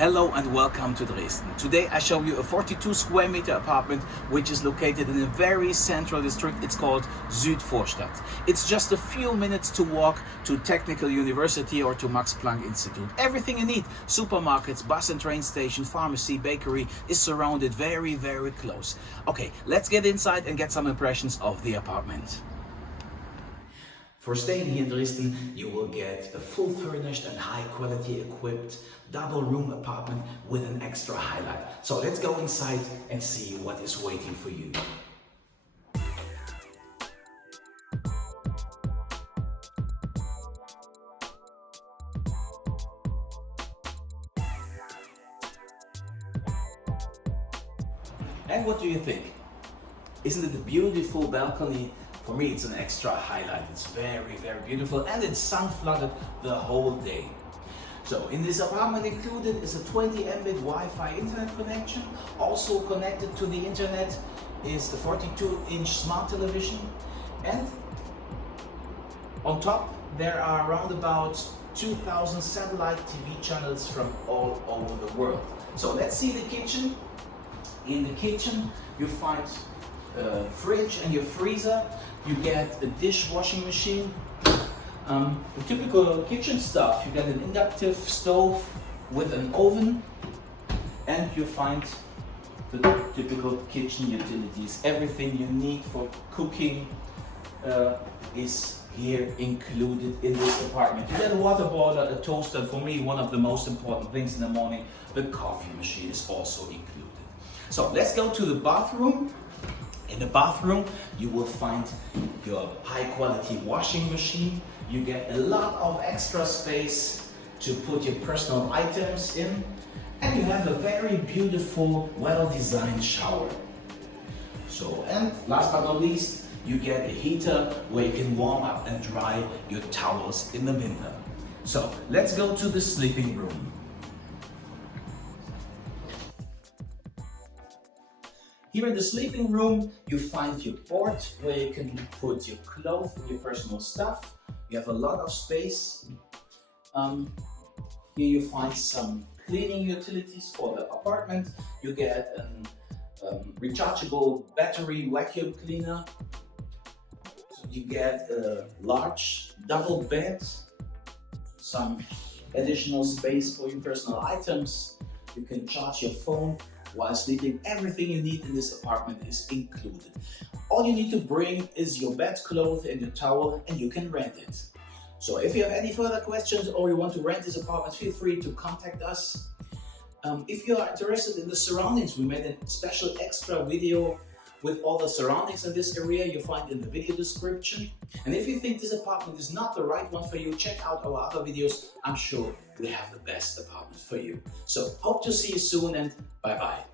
Hello and welcome to Dresden. Today I show you a 42 square meter apartment which is located in a very central district. It's called Südvorstadt. It's just a few minutes to walk to Technical University or to Max-Planck-Institut. Everything you need, supermarkets, bus and train station, pharmacy, bakery, is surrounded very close. Okay, let's get inside and get some impressions of the apartment. For staying here in Dresden, you will get a full furnished and high quality equipped double room apartment with an extra highlight. So let's go inside and see what is waiting for you. And what do you think? Isn't it a beautiful balcony? For me, it's an extra highlight. It's very beautiful and it's sun flooded the whole day. So in this apartment included is a 20 Mbit Wi-Fi internet connection. Also connected to the internet is the 42-inch smart television. And on top there are around about 2,000 satellite TV channels from all over the world. So let's see the kitchen. In the kitchen you find fridge and your freezer. You get a dishwashing machine. The typical kitchen stuff, you get an inductive stove with an oven, and you find the typical kitchen utilities. Everything you need for cooking is here included in this apartment. You get a water boiler, a toaster, and for me one of the most important things in the morning, the coffee machine is also included. So let's go to the bathroom. In the bathroom, you will find your high quality washing machine. You get a lot of extra space to put your personal items in. And you have a very beautiful, well-designed shower. So, and last but not least, you get a heater where you can warm up and dry your towels in the winter. So, let's go to the sleeping room. Here in the sleeping room, you find your board where you can put your clothes and your personal stuff. You have a lot of space. Here you find some cleaning utilities for the apartment. You get a rechargeable battery vacuum cleaner. So you get a large double bed, some additional space for your personal items. You can charge your phone while sleeping. Everything you need in this apartment is included. All you need to bring is your bedclothes and your towel, and you can rent it. So if you have any further questions or you want to rent this apartment, feel free to contact us. If you are interested in the surroundings, we made a special extra video with all the surroundings in this area you find in the video description. And if you think this apartment is not the right one for you, check out our other videos. I'm sure we have the best apartment for you. So hope to see you soon, and bye bye.